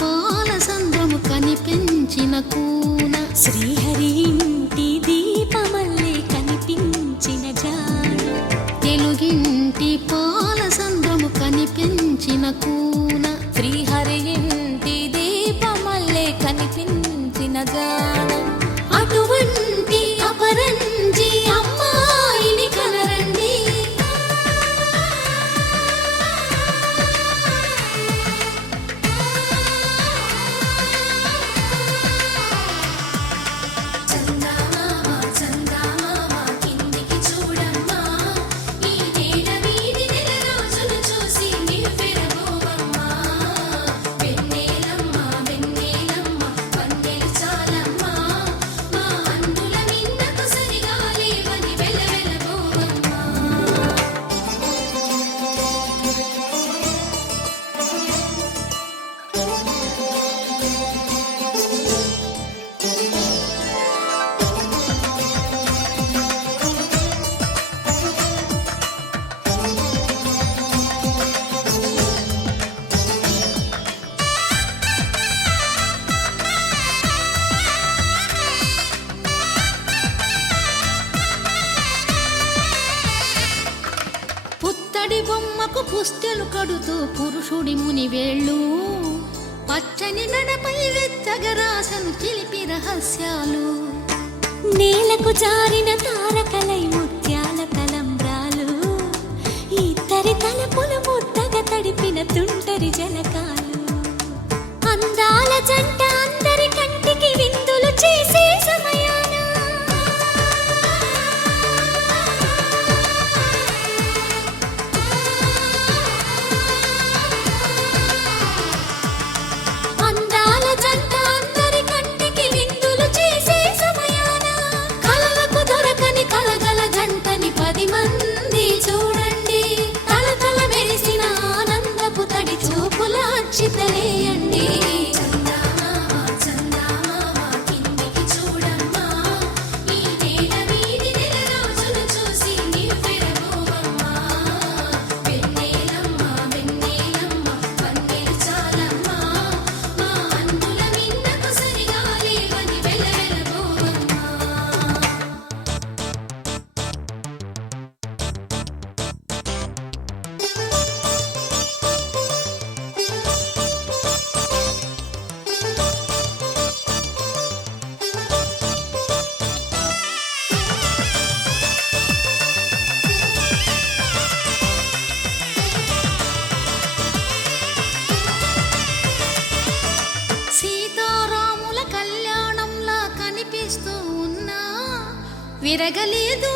పాల సంద్రము కనిపించిన కూన, శ్రీహరి ఇంటి దీపమల్లే కనిపించిన జాన, తెలుగింటి పాల సంద్రము కనిపించిన కూన, శ్రీహరి ఇంటి దీపమల్లే కనిపించిన జాన. అటువంటి అపరంజి అమ్మాయిని కనరండి. చందమామ చందమామ కిందికి చూడమ్మా, ఈ నేల వీధి నెల రోజులు చూసి నివ్వెరబోవమ్మా. వెన్నెలమ్మ వెన్నెలమ్మ వన్నెలు చాలమ్మా, మా అందుల మిన్నకు సరిగా లేవని వెలవెలబోవమ్మా. పుత్తడి బొమ్మకు పుస్తెలు కడుతూ పురుషుడి ముని వేళ్ళు, పచ్చని మెడపై వెచ్చగరాసను చిలిపి రహస్యాలు, నేలకు జారిన తారకలై ముత్యాల తలంబ్రాలు, ఇద్దరి తలపులు ముద్దగా తడిపిన తుంటరి జలకాలు. అందాల జంట అందరి కంటికి విందులు చేసే సమయాన, అందాల జంట అందరి కంటికి విందులు చేసే సమయాన, కలలకు దొరకని కలగల జంటని 10 మంది చూడండి. తలతల మెరిసిన ఆనందపు తడి చూపుల అచ్చితలేయండి. చందమామ చందమామ కిందికి చూడమ్మా, ఈ నేల వీధి నెల రోజులు చూసి నివ్వెరబోవమ్మా. వెన్నెలమ్మ వెన్నెలమ్మ వన్నెలు చాలమ్మా, మా అందుల మిన్నకు సరిగా లేవని వెలవెలబోవమ్మా. సీతారాముల కళ్యాణంలా కనిపిస్తూ ఉన్నా, విరగలేదు